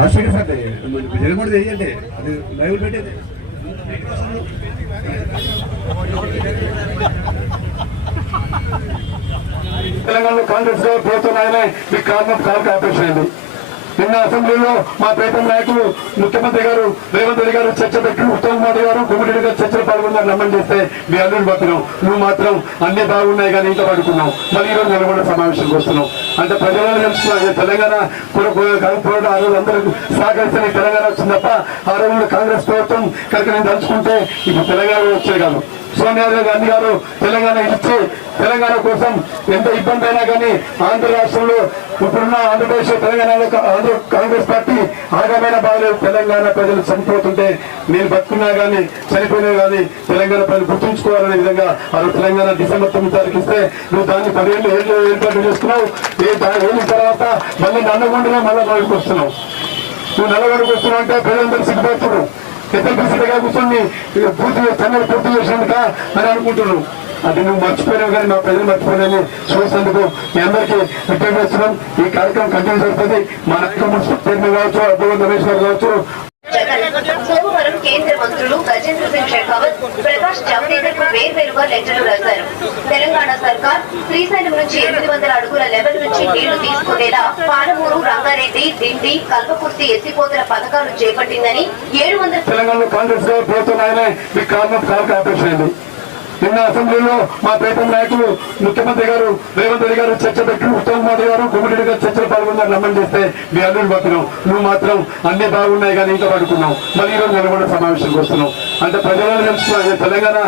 Rajasekhar sir Jaganmohan చేయండి అది live పెట్టేది. తెలంగాణలో కాంగ్రెస్లో పోతున్నాయనే మీకు కారణం కాల్ కార్పొరేషన్ అయింది. నిన్న అసెంబ్లీలో మా ప్రేతం నాయకులు ముఖ్యమంత్రి గారు రేవంత్ రెడ్డి గారు చర్చ పెట్టి ఉత్తమ్ కుమార్ గారు కుమ్మరెడ్డి గారు చర్చలు పాల్గొన్నారు. నమ్మని చేస్తే మీ అల్లుడు పడుతున్నాం నువ్వు మాత్రం అన్ని బాగున్నాయి కానీ ఇంకా పడుకున్నావు. మళ్ళీ ఈరోజు రోజు సమావేశంకి సమావేశానికి వస్తున్నావు. అంటే ప్రజలను తెలుసుకున్నా తెలంగాణ పోరాటం ఆ రోజు అందరూ సహకరిస్తే తెలంగాణ వచ్చింది తప్ప ఆ రోజు కాంగ్రెస్ ప్రభుత్వం కనుక నేను తలుచుకుంటే ఇప్పుడు తెలంగాణ వచ్చే కాదు. సోనియా గాంధీ గారు తెలంగాణ ఇచ్చి తెలంగాణ కోసం ఎంత ఇబ్బంది అయినా కానీ ఆంధ్ర రాష్ట్రంలో ఇప్పుడున్న ఆంధ్రప్రదేశ్ తెలంగాణలో ఆంధ్ర కాంగ్రెస్ పార్టీ ఆగమైన బాధలు తెలంగాణ ప్రజలు చనిపోతుంటే నేను బతుకున్నా కానీ చనిపోయినా కానీ తెలంగాణ ప్రజలు గుర్తుంచుకోవాలనే విధంగా ఆ తెలంగాణ డిసెంబర్ తొమ్మిది తారీఖు ఇస్తే నువ్వు దాన్ని పదిహేళ్ళు ఏళ్ళు ఏర్పాటు చేసుకున్నావు. ఏ ఏళ్ళ తర్వాత మళ్ళీ నల్లగొండలో మళ్ళీ బయటకు వస్తున్నావు. నువ్వు నల్లగొండకు వస్తున్నావు అంటే ప్రజలందరూ సిగ్గుపడుతున్నావు ఎస్ఎల్బిసిగా కూర్చొని ఇక పూర్తి తమిళ పూర్తి చేసినందుక అని అనుకుంటున్నాం. అది నువ్వు మర్చిపోయినావు కానీ మా ప్రజలు మర్చిపోయినని చూసినందుకు మీ అందరికీ రిటర్న్ చేస్తున్నాం. ఈ కార్యక్రమం కంటిన్యూ జరుగుతుంది మా నాయకులు చైర్మన్ కావచ్చు అబ్బు రమేష్ గారు కావచ్చు. కేంద్ర మంత్రులు గజేంద్ర సింగ్ షెకావత్ ప్రకాష్ జావదేకర్కు వేర్వేరుగా లెటర్లు రాశారు. తెలంగాణ సర్కార్ శ్రీశైలం నుంచి ఎనిమిది వందల అడుగుల లెవెల్ నుంచి నీళ్ళు తీసుకునేలా పాలమూరు రంగారెడ్డి దిండి కల్వకుర్తి ఎత్తిపోతల పథకాలు చేపట్టిందని ఏడు వందల తెలంగాణ కాంగ్రెస్లో నిన్న అసెంబ్లీలో మా ప్రీతం నాయకులు ముఖ్యమంత్రి గారు రేవంత్ రెడ్డి గారు చర్చ పెట్టి ఉత్తమ్ కుమార్ గారు కుమ్మరెడ్డి గారు చర్చలు పాల్గొన్నారు నమ్మని చేస్తే మీ అల్లుడు పడుతున్నావు నువ్వు మాత్రం అన్ని బాగున్నాయి కానీ ఇంకా పడుకున్నావు. మళ్ళీ ఈరోజు రోజు నల్గొండ సమావేశానికి వస్తున్నావు. అంటే ప్రజలను తెలుసుకున్నా తెలంగాణ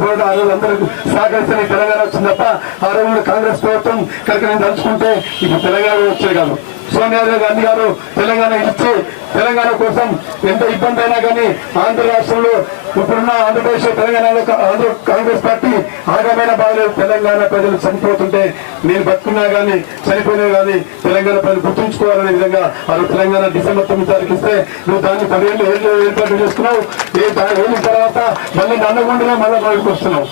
పోరాటం ఆ రోజు అందరూ సహకరిస్తే తెలంగాణ వచ్చింది తప్ప ఆ రోజు కాంగ్రెస్ ప్రభుత్వం కనుక నేను తలుచుకుంటే ఇప్పుడు తెలంగాణ వచ్చేది కాదు. సోనియా గాంధీ గారు తెలంగాణ ఇచ్చి తెలంగాణ కోసం ఎంత ఇబ్బంది అయినా కానీ ఆంధ్ర రాష్ట్రంలో ఇప్పుడున్న ఆంధ్రప్రదేశ్ తెలంగాణలో ఆంధ్ర కాంగ్రెస్ పార్టీ ఆగమైన బాధలు తెలంగాణ ప్రజలు చనిపోతుంటే నేను బతుకున్నా కానీ చనిపోయినా కానీ తెలంగాణ ప్రజలు గుర్తుంచుకోవాలనే విధంగా వాళ్ళు తెలంగాణ డిసెంబర్ తొమ్మిది తారీఖు ఇస్తే నువ్వు దాన్ని పదిహేళ్ళు ఏళ్ళు ఏర్పాటు చేసుకున్నావు. ఏ ఏళ్ళ తర్వాత మళ్ళీ నల్లగొండలో మళ్ళీ బయటకు వస్తున్నావు.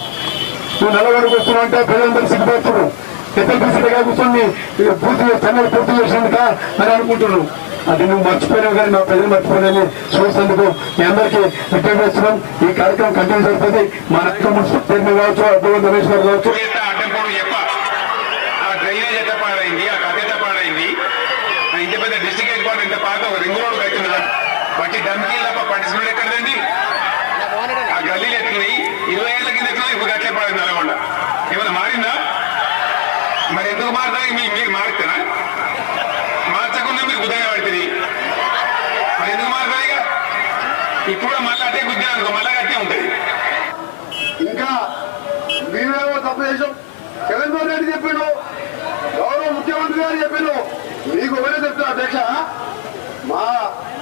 నువ్వు నల్లగొండకు వస్తున్నావు అంటే ప్రజలందరూ సిగ్గుపడుతున్నావు ఎస్ఎల్బిసిగా కూర్చొని ఇక పూర్తి తమిళ పూర్తి చేసినందుక అని అనుకుంటున్నావు అది నువ్వు మర్చిపోయినావు కానీ మా ప్రజలు మర్చిపోయినని చూసినందుకు మీ అందరికీ రిటర్న్ చేస్తున్నాం. ఈ కార్యక్రమం కంటిన్యూ జరుగుతుంది. మా నాయకులు చైర్మన్ కావచ్చు అబ్బు రమేష్ గారు కావచ్చు. చేత అడ్డంపోడు చెప్ప. ఆ ఇంత పెద్ద డిస్ట్రిక్ట్ హెడ్ ఇంత పాత రింగ్ రోడ్ అవుతున్నా వాటి డంకీ తప్ప ఎక్కడదండి ఆ గల్లీలు ఎట్లున్నాయి ఇరవై ఏళ్ళ కింద ఎట్లున్నాయి ఇప్పుడు అట్లే పాడింది నల్గొండ ఏమైనా మారిందా మరి ఎందుకు మారుతాయి మీ మీరు మారుతారా మార్చకుండా మీరు గుద్దగా పడుతుంది మరి ఎందుకు మారుతాయి ఇక ఇప్పుడు మళ్ళీ అదే గుద్దా అనుకో మళ్ళీ అట్టే ఉంటుంది. ఇంకా మేమేమో తప్పు చేసాం జగన్మోహన్ రెడ్డి చెప్పిండు. గౌరవ ముఖ్యమంత్రి గారు చెప్పిండు. మీకు ఒకటే చెప్తా అధ్యక్ష. మా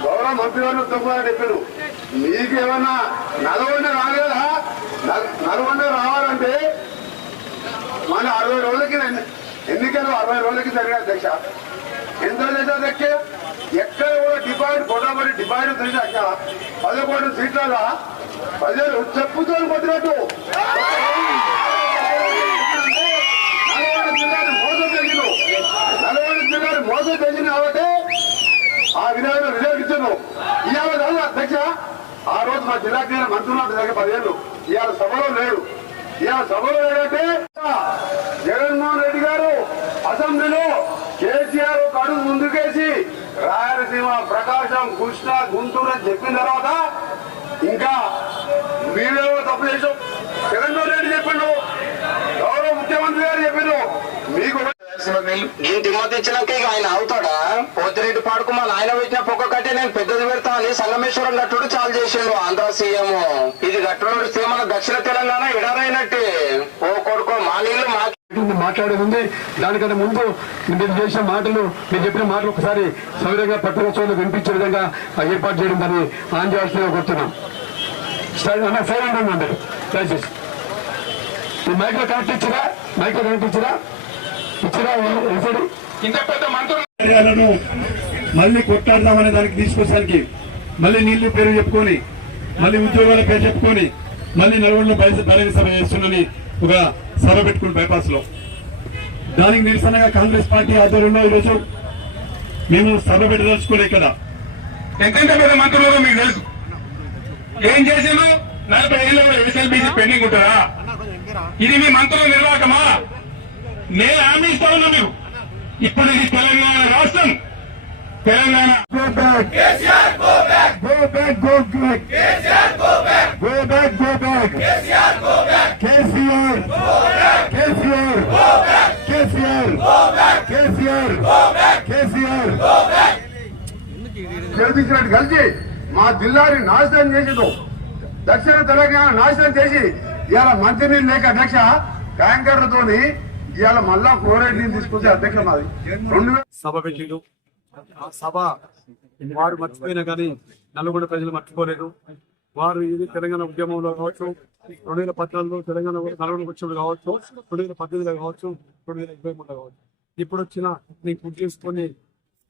గౌరవ మంత్రి గారు తప్పు కుమార్ చెప్పారు మీకు ఏమన్నా నల్గొండ రాలేదా? నల్గొండ రావాలంటే మన అరవై రోజులకి ఎన్నికలు అరవై రోజులకి జరిగాయి అధ్యక్ష? ఎంత లేదా అధ్యక్ష? ఎక్కడ కూడా డిపాజిట్ గోదావరి డిపాజిట్ తెలిసి పదకొండు సీట్ల ప్రజలు చెప్పుతో కొట్టినట్టు జిల్లాని మోసం చేసిండు నల్గొండ జిల్లాని మోసం చేసింది కాబట్టి ఆ వినాయకుడు రిజల్ట్ ఇచ్చాను ఇవాళ కాదు అధ్యక్ష ఆ రోజు మా జిల్లా కేంద్ర మంత్రులు దగ్గర పదిహేను. ఇవాళ సభలో లేడు. ఇవాళ సభలో లేదంటే జగన్మోహన్ రెడ్డి గారు అసెంబ్లీలో కేసీఆర్ ఒక అడుగు ముందుకేసి రాయలసీమ ప్రకాశం కృష్ణ గుంటూరు అని చెప్పిన తర్వాత ఇంకా మీరేమో తప్పు చేసాం జగన్మోహన్ రెడ్డి చెప్పిండు. గౌరవ ముఖ్యమంత్రి గారు చెప్పిండు. మీకు ఇంటి మధ్య ఇచ్చినాక ఇక ఆయన అవుతాడా? పోతిరెడ్డి పాడుకు మా ఆయన పెట్టిన పొక్క కట్టే నేను పెద్దది పెడతా అని సంగమేశ్వరం గట్టుడు చాలు చేసిండు ఆంధ్ర సీఎం. ఇది గట్టుడు మన దక్షిణ తెలంగాణ ఎడారి ఓ కొడుకో మా నీళ్ళు మా ఉంది, మాట్లాడేది ఉంది దానికంటే ముందు మీరు చేసిన మాటలు మీరు చెప్పిన మాటలు ఒకసారి సౌర్యంగా పట్టుకోవచ్చు వినిపించే విధంగా ఏర్పాటు చేయడం దాన్ని ఆన్ చేయాల్సిందిగా కోరుతున్నాం. అన్న సైలెంట్ మీరు. దయచేసి. ఈ మైక్లో కనెక్ట్ ఇచ్చిరా? మైక్లో కనెక్ట్ ఇచ్చిరా? ఇచ్చిరా ఎసడి ఇంత పెద్ద మంత్రులు కార్యాలను మళ్ళీ కొట్లాడదామనే దానికి తీసుకొచ్చడానికి మళ్ళీ నీళ్ళు పేరు చెప్పుకొని మళ్ళీ ఉద్యోగాల పేరు చెప్పుకొని మళ్ళీ నలుగురిలో బయట బహిరంగ సభ చేస్తున్నని ఒక సభ పెట్టుకుని బైపాస్లో దానికి నిరసనగా కాంగ్రెస్ పార్టీ ఆధ్వర్యంలో ఈరోజు మేము సభ పెట్టదలుచుకోలే ఇక్కడ. ఎంతెంత పెద్ద మంత్రులు మీకు తెలుసు. ఏం చేసిండు నలభై ఏళ్ళు ఎస్ఎల్బీసీ పెండింగ్ ఉంటుందా ఇది మీ మంత్రుల నిర్వాహకమా? నేను హామీ ఇస్తా ఉన్నా మీరు ఇప్పుడు ఇది తెలంగాణ రాష్ట్రం. Telangana Go back. Go back. Go back. Go back. Go back. Go back. KCR. KCR. KCR. KCR. KCR. గెలిపించినట్టు కలిసి మా జిల్లాని నాశనం చేసిండు దక్షిణ తెలంగాణ నాశనం చేసి ఇవాళ మంత్రినీళ్ళు లేక అధ్యక్ష ట్యాంకర్లతోని ఇవాళ మళ్ళా ఫ్లోరైడ్ నీళ్ళు తీసుకొచ్చే అధ్యక్ష మాది రెండు సభ పెట్టిండు ఆ సభ వారు మర్చిపోయినా కానీ నల్గొండ ప్రజలు మర్చిపోలేదు వారు ఇది తెలంగాణ ఉద్యమంలో కావచ్చు రెండు వేల పద్నాలుగులో తెలంగాణ నలభై వచ్చినప్పుడు కావచ్చు రెండు వేల పద్దెనిమిదిలో కావచ్చు రెండు వేల ఇరవై మూడులో కావచ్చు. ఇప్పుడు వచ్చిన నేను గుర్తు చేసుకొని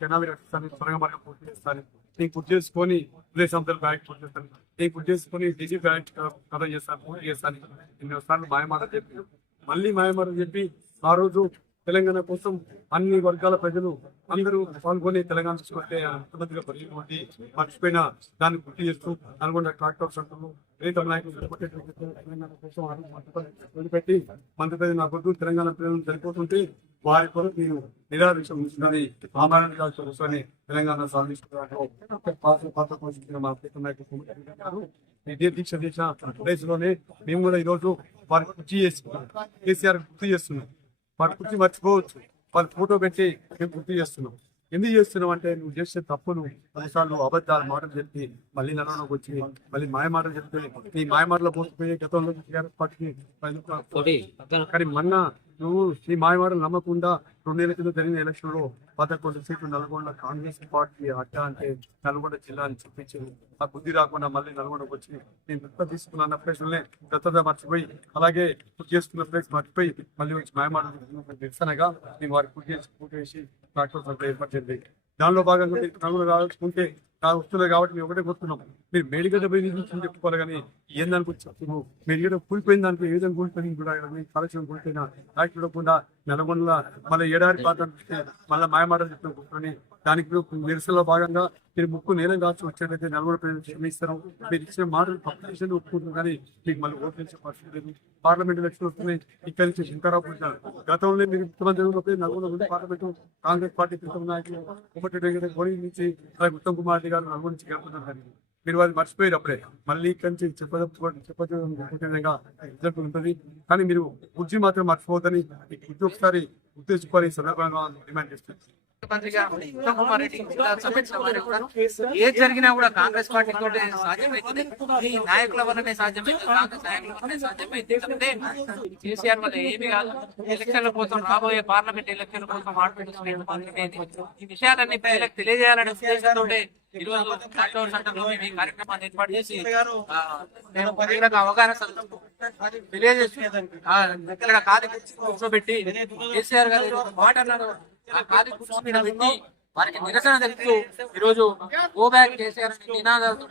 జనాభా రక్షిస్తాను త్వరగా మార్గం పూర్తి చేస్తాను. నేను గుర్తు చేసుకొని విదేశాంతర బ్యాగ్ పూర్తి చేస్తాను. నేను గుర్తు చేసుకొని డీజీ బ్యాగ్ కథ చేస్తాను పూర్తి చేస్తాను. ఎన్నో సార్లు మాయమాట చెప్పి మళ్ళీ మాయమాట చెప్పి ఆ రోజు తెలంగాణ కోసం అన్ని వర్గాల ప్రజలు అందరూ పాల్గొని తెలంగాణ తీసుకుంటే ముఖ్యమంత్రిగా పరిగెత్తి మర్చిపోయిన దాన్ని గుర్తు చేస్తూ నల్గొండ ట్రాక్టర్ సెంటర్లు రైతు నాయకులు తెలంగాణ కోసం మంత్రి వదిలిపెట్టి మంత్రి నా కొద్దు తెలంగాణ ప్రజలను చనిపోతుంటే వారి కొరకు నేను నిరాదీక్ష ఉంచున్నది ఆమరణ తెలంగాణ సాధిస్తున్నారు పాత్ర పాత్ర పోషించిన మా ప్రీతం నాయకులు దీక్ష చేసిన మేము కూడా ఈరోజు వారికి గుర్తు చేసి కేసీఆర్ గుర్తు చేస్తున్నాం. వాటి గురించి మర్చిపోవచ్చు. వాళ్ళ ఫోటో పెట్టి మేము గుర్తు చేస్తున్నాం. ఎందుకు చేస్తున్నాం అంటే నువ్వు చేసే తప్పును కొన్నిసార్లు అబద్ధాలు మాటలు చెప్పి మళ్ళీ నడవడానికి వచ్చి మళ్ళీ మాయ మాటలు చెప్తే నీ మాయ మాటలు పోసిపోయి గతంలో కానీ మొన్న నువ్వు ఈ మాయ మాటలు నమ్మకుండా రెండేళ్ళ కింద జరిగిన ఎలక్షన్లో పదకొండు సీట్లు నల్గొండ కాంగ్రెస్ పార్టీ అడ్డ అంటే నల్గొండ జిల్లాని చూపించింది ఆ బుద్ధి రాకుండా మళ్ళీ నల్గొండకు వచ్చి నేను దత్త తీసుకున్న ప్లేస్లనే దత్తత మర్చిపోయి అలాగే పూర్తి చేసుకున్న ప్లేస్ మర్చిపోయి మళ్ళీ వచ్చి మాయమాటలు నిరసనగా నేను వారికి పూర్తి చేసి పూర్తి ట్రాక్టర్ సర్వే ఏర్పాటు చేయండి. దానిలో భాగంగా మీరు నలుగురు రావాల్సుకుంటే వస్తున్నారు కాబట్టి మేము ఒకటే కొడుతున్నాం మీరు మేడిగడ్డ పోయి నుంచి చెప్పుకోవాలి కానీ ఏం దానికి వచ్చి చెప్తున్నావు మేడిగడ్డ కూలిపోయిన దానికి ఏ విధంగా కూలిపోయింది కూడా కానీ కాలుష్యం కూలిపోయిన దానికి చూడకుండా నల్గొండల మళ్ళీ ఏడాది పాత మళ్ళీ మాయమాట చెప్తున్న కూర్చొని దానికి నిరసనలో భాగంగా మీరు ముక్కు నేరం కాల్చి వచ్చేటైతే నల్గొండ ప్రజలు క్షమిస్తారు. మీరు ఇచ్చిన మాటలు తప్పు చేసి ఒప్పుకుంటున్నారు కానీ మీకు మళ్ళీ ఓట్లు ఇచ్చే పరిస్థితి లేదు. పార్లమెంట్ ఎలక్షన్ వస్తున్నాయి ఇక్కడ నుంచి శంకరావు గతంలో మీరు ముఖ్యమంత్రి ఉన్నప్పుడు నల్గొండ నుండి పార్లమెంట్ కాంగ్రెస్ పార్టీ క్రితం నాయకులు ఒకటి గోడి నుంచి అలాగే ఉత్తమ్ కుమార్ రెడ్డి గారు నల్గొండ నుంచి గెలుపుతున్నారు మీరు అది మర్చిపోయారు అప్పుడే మళ్ళీ ఇక్కడి నుంచి చెప్పదప్పుకోండి చెప్పగా రిజల్ట్ ఉంటుంది. కానీ మీరు బుద్ధి మాత్రం మర్చిపోవద్దని ఈ ఒకసారి గుర్తించుకోవాలి సందర్భంగా డిమాండ్ చేస్తుంది ముఖ్యమంత్రిగా ఉత్తమ్ కుమార్ రెడ్డి జిల్లా సభ్యుల వారు కూడా ఏది జరిగినా కూడా కాంగ్రెస్ పార్టీ తోటే సాధ్యమైంది ఈ నాయకుల వల్లనే సాధ్యమైంది కాంగ్రెస్ నాయకుల వల్లనే సాధ్యమైంది అంటే కేసీఆర్ వల్ల ఏమి కాదు. ఎలక్షన్ల కోసం రాబోయే పార్లమెంట్ ఎలక్షన్ల కోసం ఆడపిల్లేదు ఈ విషయాలన్నీ ప్రజలకు తెలియజేయాలనే ఉద్దేశంతో ఈ రోజు లాక్డౌన్ సెంటర్లో మేము ఈ కార్యక్రమాన్ని ఏర్పాటు చేసి ఆ, మేము ప్రజలకు అవగాహన తెలియజేసి ఇక్కడ కుర్చీ కూర్చోబెట్టి కేసీఆర్ గారు ఈరోజు అన్నారు ఆ ఖాళీ వారికి నిరసన తెలుపుతూ ఈరోజు గో బ్యాక్ కేసీఆర్ నినాదాలతో